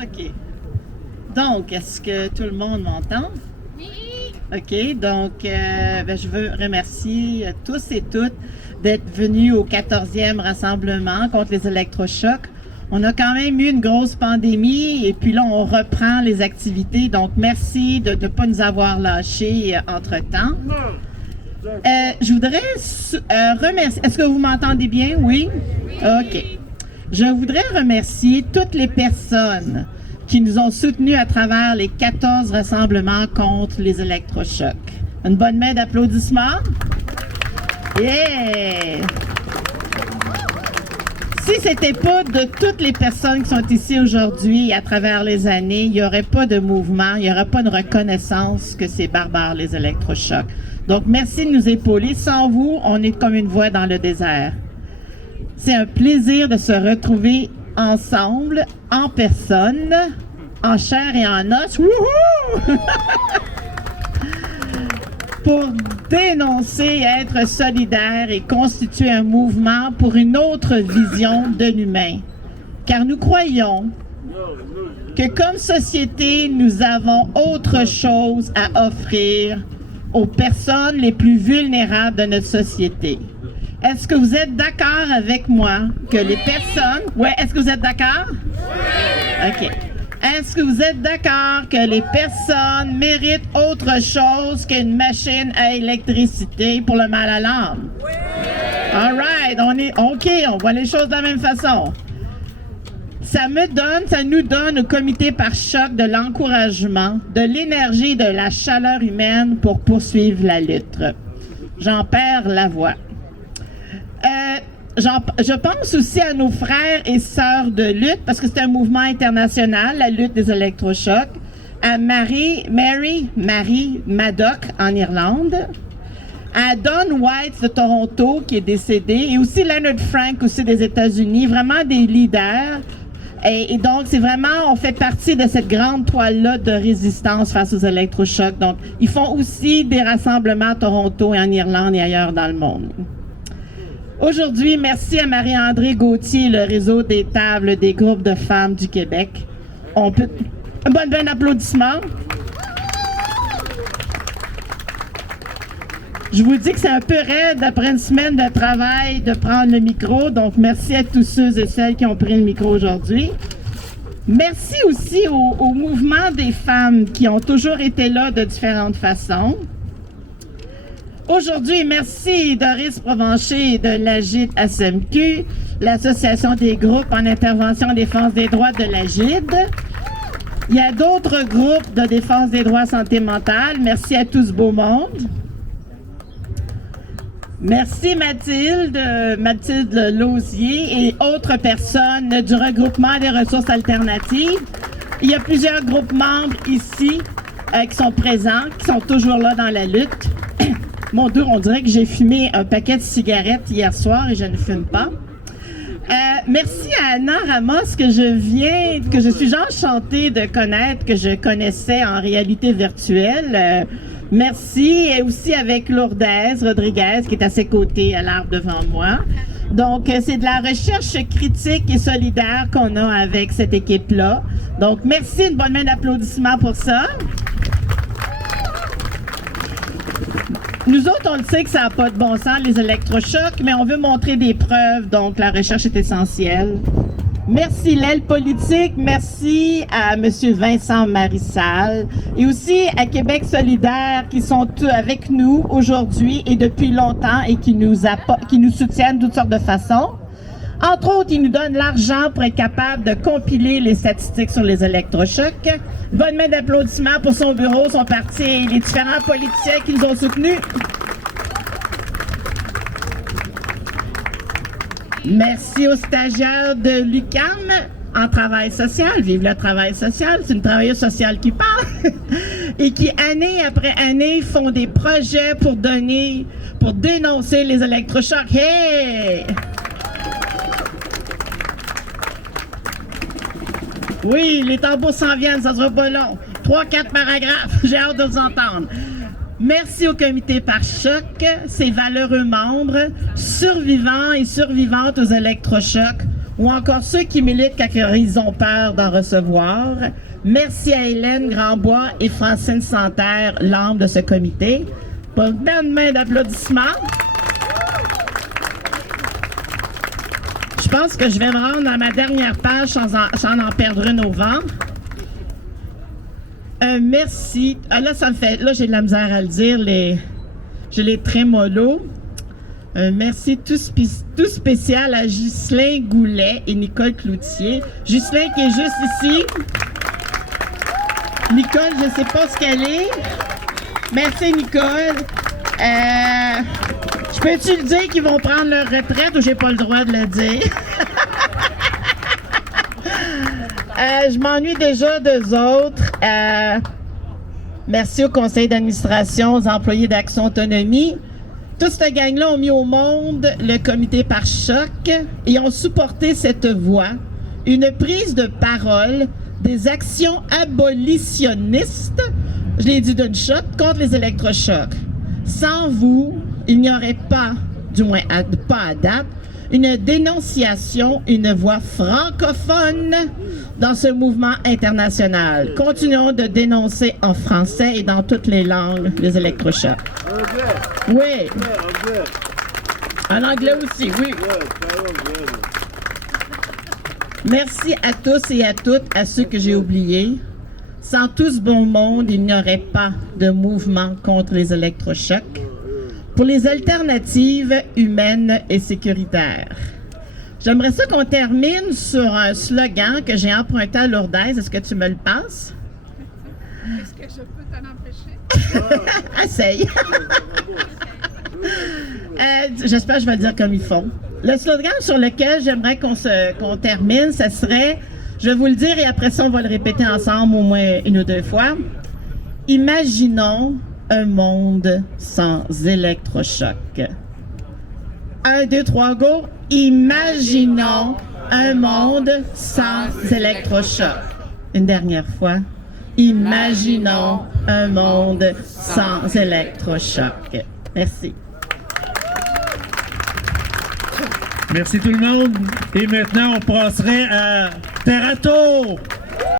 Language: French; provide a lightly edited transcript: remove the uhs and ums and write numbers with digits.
OK. Donc, est-ce que tout le monde m'entend? Oui. OK. Donc, je veux remercier tous et toutes d'être venus au 14e rassemblement contre les électrochocs. On a quand même eu une grosse pandémie et puis là, on reprend les activités. Donc, merci de ne pas nous avoir lâchés entre-temps. Je voudrais remercier... Est-ce que vous m'entendez bien? Oui? OK. Je voudrais remercier toutes les personnes qui nous ont soutenus à travers les 14 rassemblements contre les électrochocs. Une bonne main d'applaudissements. Yeah! Si c'était pas de toutes les personnes qui sont ici aujourd'hui à travers les années, il n'y aurait pas de mouvement, il n'y aurait pas de reconnaissance que c'est barbare les électrochocs. Donc, merci de nous épauler. Sans vous, on est comme une voix dans le désert. C'est un plaisir de se retrouver ensemble, en personne, en chair et en os. Wouhou! Pour dénoncer, être solidaire et constituer un mouvement pour une autre vision de l'humain. Car nous croyons que comme société, nous avons autre chose à offrir aux personnes les plus vulnérables de notre société. Est-ce que vous êtes d'accord avec moi que les personnes... Ouais, est-ce que vous êtes d'accord? Oui! OK. Est-ce que vous êtes d'accord que les personnes méritent autre chose qu'une machine à électricité pour le mal à l'âme? Oui! All right, on est OK, on voit les choses de la même façon. Ça nous donne au comité par choc de l'encouragement, de l'énergie, de la chaleur humaine pour poursuivre la lutte. J'en perds la voix. Je pense aussi à nos frères et sœurs de lutte, parce que c'est un mouvement international, la lutte des électrochocs, à Mary Maddock en Irlande, à Don White de Toronto qui est décédé, et aussi Leonard Frank aussi des États-Unis, vraiment des leaders. Et donc, c'est vraiment, on fait partie de cette grande toile-là de résistance face aux électrochocs. Donc, ils font aussi des rassemblements à Toronto et en Irlande et ailleurs dans le monde. Aujourd'hui, merci à Marie-André Gauthier, le réseau des tables des groupes de femmes du Québec. On peut... Un bon applaudissement. Je vous dis que c'est un peu raide après une semaine de travail de prendre le micro. Donc, merci à tous ceux et celles qui ont pris le micro aujourd'hui. Merci aussi au mouvement des femmes qui ont toujours été là de différentes façons. Aujourd'hui, merci Doris Provencher de l'AGID SMQ, l'Association des groupes en intervention en défense des droits de l'AGID. Il y a d'autres groupes de défense des droits santé mentale. Merci à tout ce beau monde. Merci Mathilde Lausier et autres personnes du regroupement des ressources alternatives. Il y a plusieurs groupes membres ici qui sont présents, qui sont toujours là dans la lutte. Mon Dieu, on dirait que j'ai fumé un paquet de cigarettes hier soir et je ne fume pas. Merci à Anna Ramos que je suis enchantée de connaître, que je connaissais en réalité virtuelle. Merci. Et aussi avec Lourdes Rodriguez qui est à ses côtés à l'arbre devant moi. Donc, c'est de la recherche critique et solidaire qu'on a avec cette équipe-là. Donc, merci, une bonne main d'applaudissements pour ça. Nous autres, on le sait que ça n'a pas de bon sens, les électrochocs, mais on veut montrer des preuves, donc la recherche est essentielle. Merci l'aile politique, merci à M. Vincent Marissal et aussi à Québec solidaire qui sont avec nous aujourd'hui et depuis longtemps et qui nous soutiennent de toutes sortes de façons. Entre autres, ils nous donnent l'argent pour être capable de compiler les statistiques sur les électrochocs. Bonne main d'applaudissements pour son bureau, son parti et les différents politiciens qui nous ont soutenus. Merci aux stagiaires de l'UQAM en travail social. Vive le travail social, c'est une travailleuse sociale qui parle. Et qui, année après année, font des projets pour dénoncer les électrochocs. Hey! Oui, les tambours s'en viennent, ça sera pas long. 3-4 paragraphes, j'ai hâte de vous entendre. Merci au comité par choc, ses valeureux membres, survivants et survivantes aux électrochocs. ou encore ceux qui militent quand ils ont peur d'en recevoir. Merci à Hélène Grandbois et Francine Santerre, membres de ce comité. Pour une belle main d'applaudissements. Je pense que je vais me rendre à ma dernière page sans en perdre une au vent. Merci. Là, ça me fait. Là, j'ai de la misère à le dire. J'ai les trémolos. Merci tout spécial à Ghislain Goulet et Nicole Cloutier. Ghislain qui est juste ici. Nicole, je ne sais pas ce qu'elle est. Merci, Nicole. Je peux-tu le dire qu'ils vont prendre leur retraite ou j'ai pas le droit de le dire? Je m'ennuie déjà d'eux autres. Merci au conseil d'administration, aux employés d'Action Autonomie. Toute cette gang-là ont mis au monde le comité par choc et ont supporté cette voix, une prise de parole, des actions abolitionnistes, je l'ai dit d'une shot, contre les électrochocs. Sans vous, il n'y aurait pas, du moins pas à date, une dénonciation, une voix francophone dans ce mouvement international. Continuons de dénoncer en français et dans toutes les langues les électrochocs. Oui. En anglais aussi, oui. Merci à tous et à toutes, à ceux que j'ai oubliés. Sans tout ce bon monde, il n'y aurait pas de mouvement contre les électrochocs. Pour les alternatives humaines et sécuritaires. J'aimerais ça qu'on termine sur un slogan que j'ai emprunté à Lourdes. Est-ce que tu me le passes? Est-ce que je peux t'en empêcher? Essaye. J'espère que je vais le dire comme il faut. Le slogan sur lequel j'aimerais qu'on termine, ça serait, je vais vous le dire et après ça, on va le répéter ensemble au moins une ou deux fois. Imaginons un monde sans électrochoc. 1, 2, 3, go. Imaginons un monde sans électrochoc. Une dernière fois. Imaginons un monde sans électrochoc. Merci. Merci tout le monde. Et maintenant, on passerait à Terrato.